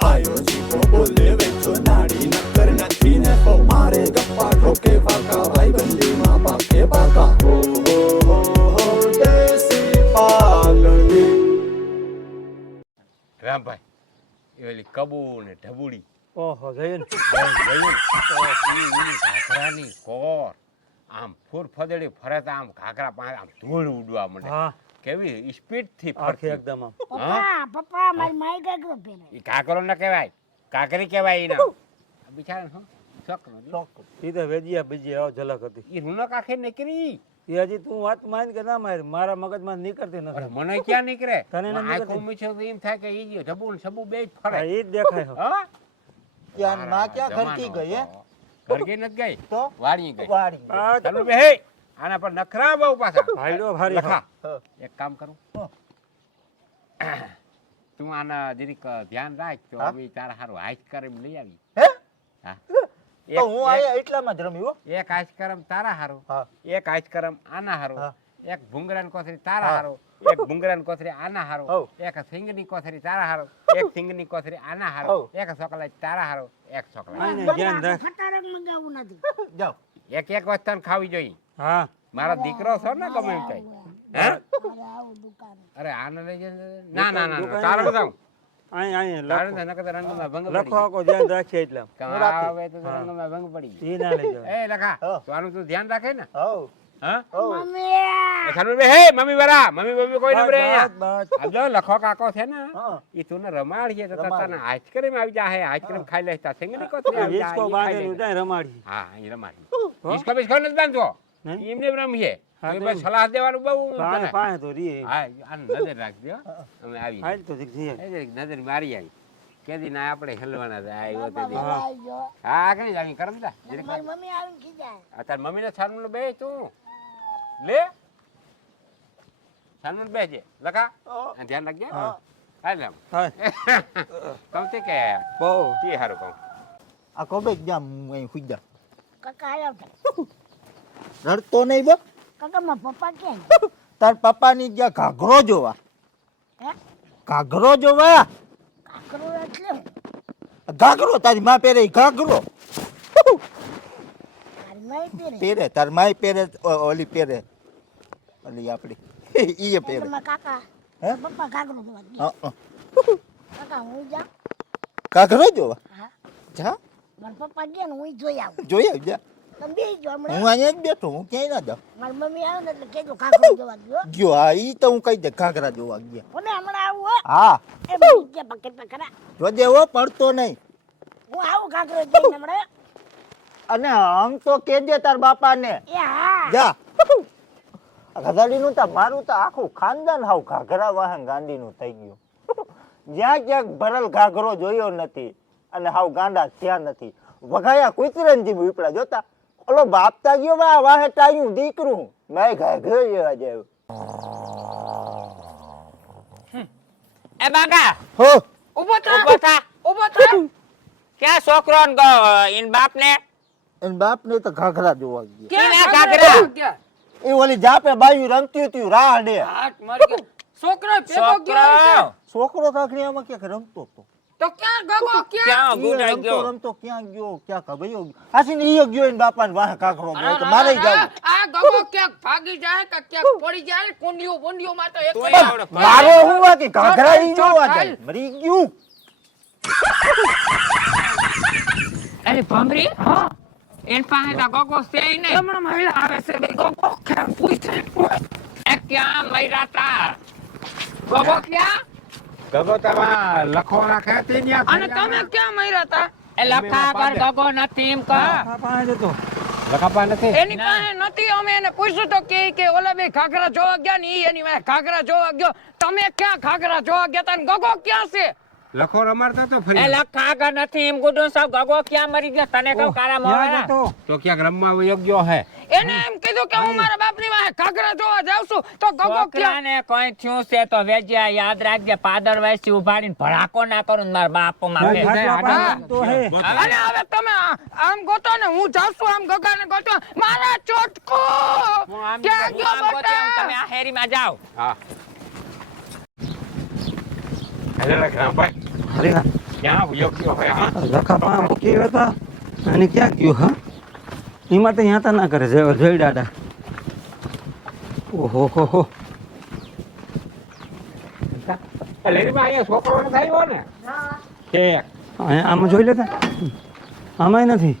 આયો જીવો બોલે વેચો નાડી નકર નથી ને તો મારે ગપ્પા ઠોકે ફાકા ભાઈ બંધીમાં પાકે પાકા હો દેસી પાલડી રામભાઈ એ ઓલી કબુ ને ઢબુડી ઓહો જઈને ઘાઘરાની કોર આમ ફૂર ફદડી ફરતા આમ ઘાઘરા પાસે આમ ધૂળ ઉડવા માંડે હા કેવી સ્પીડ થી આખી ફરતી એકદમ આમ પપ્પા મારી માઈ ગાગરો પહેરે ઈ ઘાઘરો ન કહેવાય કાકરી કહેવાય ઈના બિચારા હો છોકરો ઈ તો વેજિયા બીજી આવ ઝલક હતી ઈ રૂનો કાખે નીકળી એ હજી તું વાત માન કે ના માર મારા મગજમાં નીકળતી અરે નથી મને ક્યાં નીકળે તને ન નીકળે? આંખો મીછો તો એમ થાય કે ઈ જે ઢબુ ને સબુ બે જ ફરે હા, ઈ જ દેખાય છે. હા ક્યાં ના ક્યાં જમાનો ખરકી ગઈ હે હતો. ઘરકી નથી ગઈ તો વાળી ગઈ વાળી ગઈ. આ ચાલુ બે હે આના પર નખરા બહુ પાછા ભાઈડો ભારી લખા હા. એક કામ કરું તું આના જરીક ધ્યાન રાખ તો હા? અમે તારા હારું આઈસ્ક્રીમ લઈ આવી હે હા તો હું આયા એટલામાં જ રમી હો એક આઈસ્ક્રીમ તારા હારું હા એક આઈસ્ક્રીમ આના હારું હા. એક ભૂંગળાની કોથળી તારા હા. હારું એક ભૂંગળાની કોથળી આના હારું હઉ. એક સિંગની કોથળી તારા હારું એક સિંગની કોથળી આના હારું હઉ. એક ચોકલેટ તારા હારું એક ચોકલેટ આને ધ્યાન રાખ ફટારક મંગાવવું નથી જાઓ એક વસ્તુ ખાવી જોઈએ હા મારો દીકરો છો ને ગમે એમ કઈ હે મારે આવું દુકાન અરે આને લઈ જજે. ના ના ના દુકાને તારે ન જાઉં અહીં તારે લખો ન નકર તો રંગમાં ભંગ લખો પડી આખો ધ્યાન રાખીએ એટલે જાય. આવે તો રંગમાં ભંગ પડી જાય. ઈ ના લઈ જાવ એ લખા હા. તો આનું તું ધ્યાન રાખે ને હઉ હા હઉ મમ્મી એ ખાનું બે હે મમ્મી બરા મમ્મી કોઈ નંબર અહીંયા બસ આ જો લખો કાકો છે ને હા ઈ તું ને રમાડીએ તો રમાડીએ. તને આઈસ્ક્રીમ આવી જાય આઈસ્ક્રીમ ખાઈ લેસ તા સિંગની કોથળી આવી જાય હિસકો ઈ ખાઈ બાંધેલું લેસ. ત્યાં રમાડી હા ઈ રમાડી હિસકો બિસ્કો નથી બાંધતો નહીં? એમને રમીએ હા, તો તો બસ સલાહ દેવાનું બહુ પાસે તને. પાસે તો રી હા આને નજર રાખજો અમે આવી હાલ તો દીક જઈએ એ જરીક નજર મારી આવી કેદી ના આપણે હલવાના હતા આવ્યો તે દી. હા. આવી ગયો હા કઈ જાવી કરમ તા જરીક મારી મમ્મી આવીને ખીજાય આ તાર મમ્મીને છાનમું બે તું લે છાનમું બેજે લખા આ ધ્યાન રાખજે હાલ આમ હા કહું તે કે બહુ તે હારું કહું આ કોબે જામ હું અહીં હુઈ જા કાકા આવ્યા રડતો નહીં બો કાકા મારા પપ્પા કેમ તાર પપ્પાની જ્યાં ઘાઘરો જોવા હે ઘાઘરો જોવા કાકરો એટલે હું? ઘાઘરો તારી માં પહેરે ઈ ઘાઘરો મારી માઈ પહેરે પહેરે તાર માય પહેરે ઓલી પહેરે ઓલી આપડી ઈ એટલે પહેરે મારા કાકા હે? પપ્પા કાકરો જોવા ગયા. હા, કાકા હું જા ઘાઘરો જોવા હા જા મારા પપ્પા ગયા ને હું જોઈ આવું જોઈ આવજા તમે બે જો હમણાં હું અહીંયા જ બેઠો હું ક્યાંય ના જાઉં મારી મમ્મી આવે ને એટલે કેજો કાકરો જોવા ગયો ગયો હા ઈ તો હું કહી દે ઘાઘરા જોવા ગયા કોને હમણાં આવું હો હા એ મમ્મી કે પકડ પકડા જોજે હો પડતો નહીં હું આવું કાકરો જોઈને હમણાં અને આમ તો કેજે તાર બાપાને એ હા જા ગધાડીનું તો મારું તો આખું ખાનદાન હાવ ઘાઘરા વાહન ગાંધીનું થઈ ગયું જ્યાં ક્યાંક ભરેલ ઘાઘરો જોયો નથી અને હાવ ગાંડા થયા નથી વઘાયા કુતરનજી ઉપડા જોતા ઓલો બાપતા ગયો વા વાહે ટાયું દીકરું મેં ઘાઘરો જેવા જેવું એ બાગા હો ઉભો થા ક્યાં છોકરો ને ઇન બાપ ને એન બાપ ને તો ઘાઘરા જોવા ગયા ક્યાં ઘાઘરા એ ઓલી જાપે બાયું રમતી હતી રાહ દે છોકરો છોકરો કાકડીયામાં ક્યાંક રમતો હતો ક્યાં ગુડાઈ રમતો ગયો રમતો ક્યાં ગયો ક્યાં ખબર હાસીને ઈ ગયો એને બાપાને વાહે કાકરો ગયો તો મારે જાવ આ ગગો ક્યાંક ભાગી જાય કે ક્યાંક પડી જાય કુંડીઓ માં તો એક તોય જ આવડે. મારો હું વાત કે ઘાઘરા ઈ જોવા જાય મરી ગયું અરે ભમરી એન પાસે તો ગગો છે ઈ નહીં હમણાં મહિલા આવે છે બે ગગો ક્યાં પૂછે એ ક્યાં મર્યા તા ગગો ક્યાં ગગો તમા લખો રાખે તે ન્યા અને તમે ક્યાં મર્યા હતા એ લખા પર ગગો નથી એમ કહો પાસે જતો લખાપા નથી એની પાસે નથી અમે એને પૂછ્યું તો કે ઓલા બે ઘાઘરા જોવા ગયા ને ઈ એની પાસે ઘાઘરા જોવા ગયો તમે ક્યાં ઘાઘરા જોવા ગયા તા ને ગગો ક્યાં છે લખો રમાડતા તો એ ફરી લખા આગળ નથી એમ ગુડો સાવ ગગો ક્યાં મરી ગયો તને કહું કારા મોણા તો ક્યાંક રમવા યોગ્ય હે એને એમ કીધું કે હું મારા બાપની પાસે ઘાઘરા જોવા જાઉં છું તો ગગો ક્યાં છોકરાને કોઈ થયું છે તો વેજ્યા યાદ રાખજે પાદર વાયસી ઉભાડીને ભડાકો ના કરું ને મારા બાપો મારે તો હે અને હવે તમે આમ ગોતો ને હું જાઉં છું આમ ગગાને ગોતો મારા ચોટકો હું આમ ક્યાં ગયો આમ ગોતે આમ બેટા? તમે આ હેરીમાં જાઓ હા હેલો રામભાઈ હરી ના ક્યાં વયો ગયો હોય હા લખા પા મૂકી હતા અને ક્યાં ગયું હા એમાં તો અહીંયા તો ના કરે જય દાદા ઓહો હો હો લેરીમાં અહીંયા છોકરો નથી આવ્યો ને કે આમાં જોઈ લેતા આમાંય નથી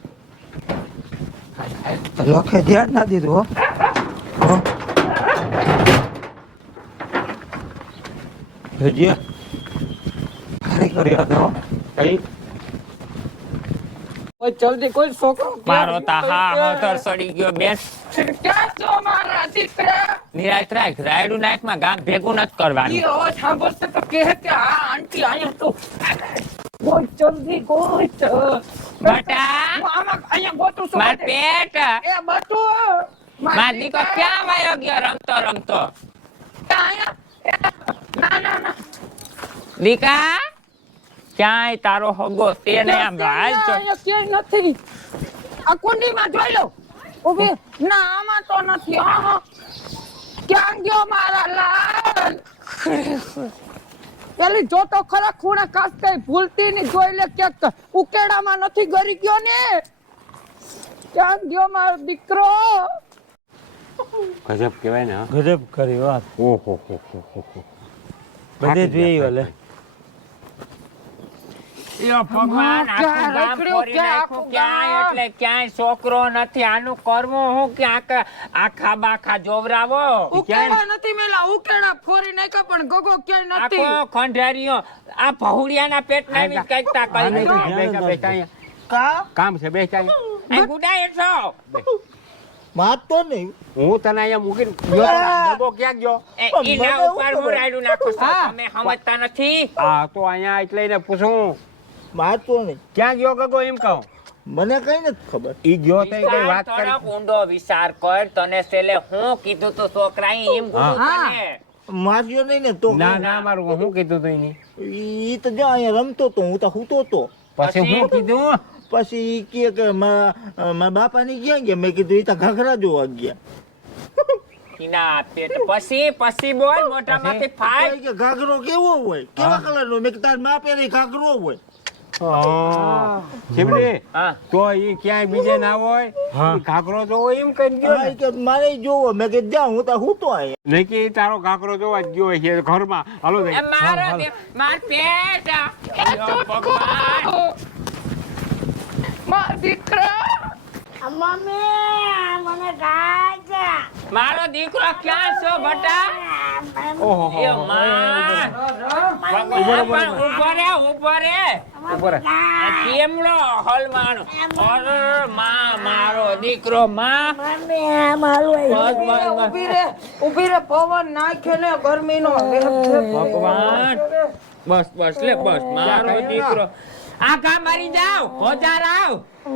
લખે ધ્યાન ના દીધું હો ભેજીયા ખરેખર યાદ હો કઈ કોઈ જલ્દી કોઈ છોકરો મારો તા હા મોટર સડી ગયો બેસ ક્યાં છો મારા દીકરા નિરાશ રાખ રાયડું નાખમાં ગામ ભેગું નથી કરવાનું ઈ અવાજ સાંભળશે તો કહે કે આ આંટી અહીંયા તો કોઈ જલ્દી કોઈ બટા હું આમાં અહીંયા ગોતું છું માર પેટ એ બટુ માર દીકરો ક્યાં વાયો ગયો રમતો રમતો ના દીકા ક્યાંય તારો હગો તેને આમ હાલ છો અહીંયા ક્યાંય નથી આ કુંડીમાં જોઈ લો ઉભી ના આમાં તો નથી હા ક્યાં ગયો મારા લાલ પેલી જો તો ખરા ખૂણે કાસ કઈ ભૂલતી ની જોઈ લે ક્યાંક ઉકેડામાં નથી ગરી ગયો ને ક્યાં ગયો મારો દીકરો ગજબ કહેવાય ને ગજબ કરી વાત ઓહો હો બધે જોઈએ ઓલે યો ભગવાન આખું ગામ રખડ્યું, ફોડી નાખ્યું ક્યાંય એટલે ક્યાંય છોકરો નથી આનું કરવું હું કે આખા બાખા જોવરાવો ઉકેડા નથી મેલા ઉકેડા ફોરી નાખ્યા પણ ગગો ક્યાંય નથી આખો ખંડારીઓ આ ભહુડિયાના પેટ નામી કઈક તા કરી નાખ્યું. કામ છે બેસ અહીંયા આ ગુડાય છો મારતો નહીં હું તને અહીંયા મૂકીને ગયો ગગો ક્યાં ગયો ઈના ઉપર હું રાયડું નાખું છું તમે સમજતા નથી આ તો અહીંયા એટલે એને પૂછું મારતો નહીં ક્યાં ગયો ગગો એમ કહું મને કઈ નથી ખબર ઈ ગયો તો કઈ વાત થોડોક કરી ઊંડો વિચાર કર તને છેલ્લે હું કીધું તું છોકરાએ એમ કીધું તને માર્યો નહીં ને તો ના ના મારું હું કીધું તું એની ઈ તો જો અહીંયા રમતો તો હું તો સૂતો તો પછી હું કીધું પછી ઈ કહે કે મારા બાપાની ક્યાં ગયા મેં કીધું ઈ તો ઘાઘરા જોવા ગયા ઈના પેટ પછી બોલ મોઢામાંથી ફાટ કે ઘાઘરો કેવો હોય કેવા કલરનો મેં કીધું તાર મા પહેરે ઘાઘરો હોય ચીમડી હા તો ઈ ક્યાંય બીજે ના હોય ઈ ઘાઘરો જોવો એમ કહી ગયો હા, ને ઈ કે મારે જોવો મેં કીધું જા હું તો સૂતો અહીંયા નહીં કે ઈ તારો ઘાઘરો જોવા જ ગયો છે ઘરમાં હાલો એ માર પેટ યો ભગવાન મારા દીકરા મમ્મી મને ખાય છે મારો દીકરો ક્યાં છો બટા ઓહો એ માં ઉભો રે કેમનો હલમાણો અરે માં મારો દીકરો માં મમ્મી મારું ઊભી રે પવન નાખે ને ગરમીનો ભગવાન બસ લે બસ મારો દીકરો આખા મરી જાવ હોજાર આવ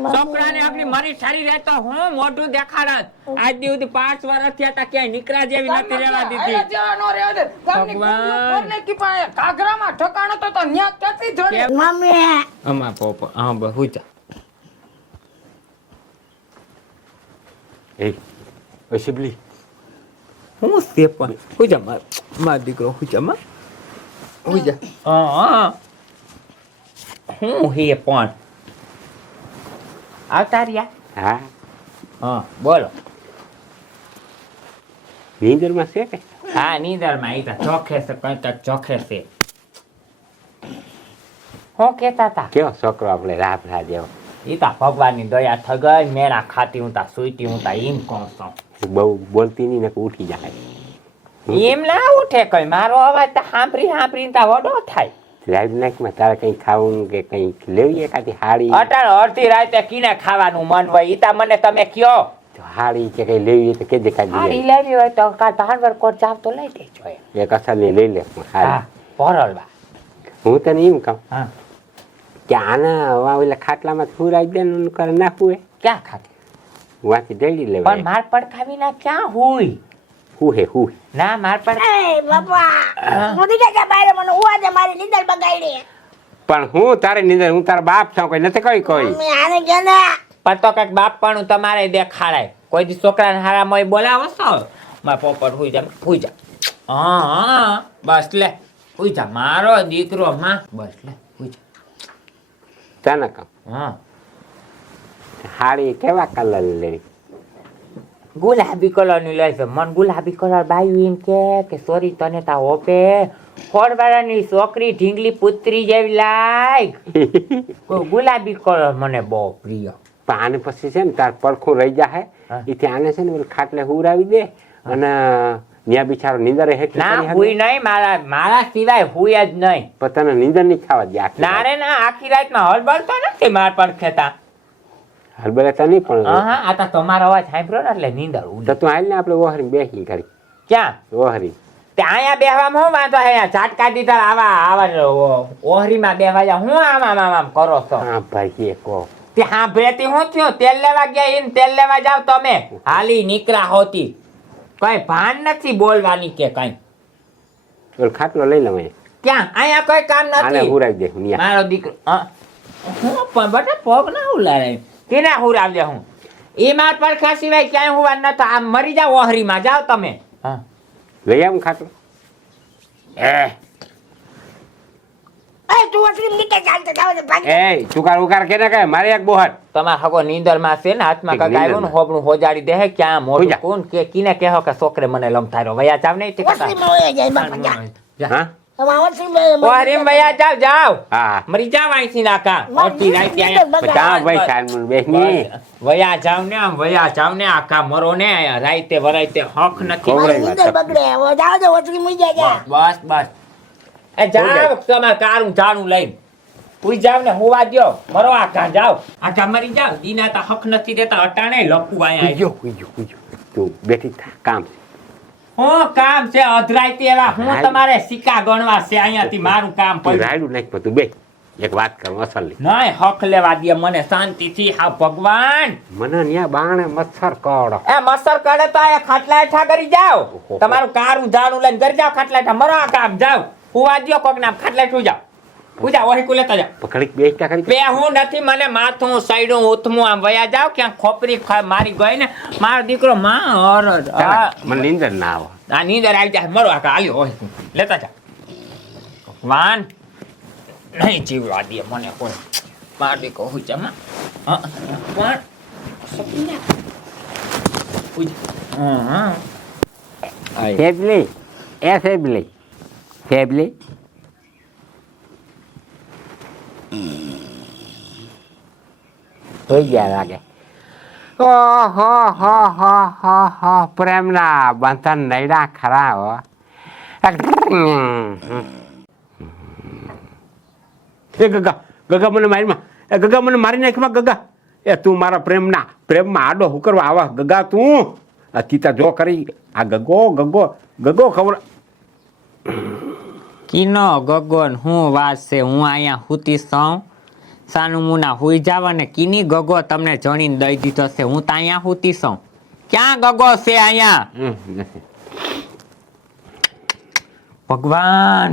છોકરાને આપણી મરી ઠરી રહેતો હું મોઢું દેખાડત આજ દી સુધી 5 વર્ષ થયા તા ક્યાંય નીકળા જેવી નથી રહેવા દીધી ભગવાન ઘાઘરામાં ઠકાણો તો ન્યા ક્યાંથી જડે મમ્મી અમા પોપો હા બસ હુજા એ શિબલી હું છે પણ હુજા માર દીકરો હુજા માં હુજા હા હું હે પણ આવતા રહ્યા હા હા બોલો નીંદરમાં છે કે હા નીંદરમાં આઈતા ચોખે છે કંઈક ચોખે છે હું કેતા તા કેવો છોકરો આપણે રાપ જેવો ઈ તા ભગવાનની દયા થઈ ગઈ મેળા ખાતી હું તા સુઈતી હું તા એમ કહું છું બહુ બોલતી નહીં ને ઉઠી જાય એમ ના ઉઠે કઈ મારો અવાજ તો સાંભળી તા વડો થાય રાઈડ નાખમાં તારે કઈ ખાવું કે કઈ લેવી એકાદી હાડી અટાણ અડધી રાતે કીને ખાવાનું મન હોય ઈ તા મને તમે કયો હાડી કે કઈ લેવી તો કે દેખાડી હાડી લેવી હોય તો કાલ ભાંડવર કોટ જાવ તો લઈ દેજો એમ. એક અસરની લઈ લે હા હાડી ભરલવા હું તને એમ કહું હા કે આના ઓલા ખાટલામાં ફૂરાઈ દે ને કરે નાખવું ક્યાં ખાતી વાંચી ડેડી પણ લેવાય માર પડખાવી ના ક્યાં હોય હું ના માર પડ એ બાપા મોદી કાકા બારે મને ઉવા મારી નીંદર બગાડી પણ હું તારે નીંદર હું તારા બાપ છું કોઈ નથી કોઈ મમ્મી આને કેને પણ તો કઈક બાપણું તમારે દેખાડાય કોઈ દી છોકરાને હારા મોય બોલાવો છો માર પોપટ હુઈ જા હા બસ લે હુઈ જા મારો દીકરો માં બસ લે હુઈ જા તને કહું હા હાડી કેવા કલર લેવી ગુલાબી કલર ની લઈ છે મન ગુલાબી કલર બાયું એમ કે સોરી તને તા ઓપે ખોડવાળાની છોકરી ઢીંગલી પુત્રી જેવી લાગ ગુલાબી કલર મને બહુ પ્રિય પણ આને પછી છે ને તાર પડખું રહી જાય હા. એથી આને છે ને ખાટલે હુરાવી દે અને ત્યાં બિચારો નીંદર હેઠી ના કરી હુઈ હકે. નહીં મારા સિવાય હુઈ જ નહીં પણ તને નીંદર નહીં ખાવા દે આખી ના રે ના આખી રાતમાં હળબળ તો નથી માર પર ખેતા હલબલે તો નહીં પણ હા આ તો તમારો અવાજ સાંભળ્યો ને એટલે નીંદર ઉડી તો તું હાલ ને આપણે ઓહરી બેસી કરી ક્યાં ઓહરી તે અહીંયા બેહવામાં હું વાંધો હે ઝાટકા દીધા આવા ઓહરીમાં બેહવા જા હું આમ કરો છો હા ભાઈ એ કહો તે સાંભળેતી હું થયું તેલ લેવા ગયા ઈન તેલ લેવા જાવ તમે હાલી નીકળા હોતી કઈ ભાન નથી બોલવાની કે કઈ ઓલો ખાટલો લઈ લઉં ક્યાં અહીંયા કોઈ કામ આને નથી હુરાવી દે હું મારો દીકરો હું પણ બટા પગ ના ઉલારે કેને હુરાવ દે હું એ માર પર ખા સિવાય ક્યાંય હુવા ન તો આમ મરી જાવ ઓહરીમાં જાવ તમે હા લઈ આવું ખાટલો એ તું વસરી નીચે ચાલતો જાવ છે ભાગ એ ચુકાર ઉકાર કેને કહે મારે એક બોહટ તમારા હગો નીંદર માં છે ને હાથમાં ઠીક, કાંઈક આવ્યું ને નીંદરમાં. હોબળું હોજાડી દે ક્યાં હુઈ મોટું જા. કોણ કે કીને કહો કે છોકરે મને લમથાર્યો વયા જાવ નહીં તે વસરી માં હોય જાય બાપા જા હા તમારા વસરી માં ઓહરીમાં વયા જાવ હા મરી જાવ અહીંથી નાકા ઓટી રાઈતે અહીંયા બધા ભાઈ સાલ બેસની વયા જાવ ને આમ વયા જાવ ને આખા મરો ને રાઈતે વરાઈતે હક નથી ખબર. નીંદર બગડે હવે જાવ તો વસરી માં જાય જા બસ બસ એ જાવ તમારે કારું ઝાડું લઈને ઉઈ જાવ ને હુવા દ્યો મરો આખા જાવ આખા મરી જાવ દીના તા હક નથી દેતા અટાણે લખું અહીંયા કુજો તું બેઠી થા કામ હું કામ છે અધરાઈતી એવા હું તમારે સિક્કા ગણવા છે અહીંયાથી મારું કામ તું પડ્યું રાયડું નાખ તું બે એક વાત કરું અસલી નહીં હક લેવા દે મને શાંતિથી હા ભગવાન મને ન્યા બાણે મચ્છર કવડો એ મસર કરે તો આ ખાટલા હેઠા કરી જાવ ઓહો. તમારું કારું ઝાડું લઈને કરી જાવ ખાટલા હેઠા મરો આ કામ જાવ હુવા દ્યો કોક નામ ખાટલા હેઠું જાવ પૂજા ઓહી કુલેતા જાવ પકડી બેસતા કરી બે હું નથી મને માથું સાઈડું ઉથમું આમ વયા જાવ ક્યાં ખોપરી મારી ગઈ ને મારો દીકરો માં હરજ મને નીંદર ના આવે આ નીંદર આવી જાય મરો આકા આલ્યો હોય લેતા જા વાન નહીં જીવવા દે મને કોઈ માર દીકરો હોય છે માં વાન સપના હા ફેબલી એ ફેબલી ફેબલી થઈ ગયા લાગે ઓહો હો હો હો હો પ્રેમના બંધન નૈડા ખરા હો એ ગગા ગગા મને મારીમાં એ ગગા મને મારી નાખમાં ગગા એ તું મારા પ્રેમમાં આડો હું કરવા આવા ગગા તું આ તીતા જો કરી આ ગગો ગગો ગગો ખબર કિનો ગગન હું વાત છે હું અહીંયા હુતી સૌ સાનું મુના હુઈ જાવ ને કીની ગગો તમને જણીને દઈ દીધો છે હું તો અહીંયા હુતી સૌ ક્યાં ગગો છે અહીંયા ભગવાન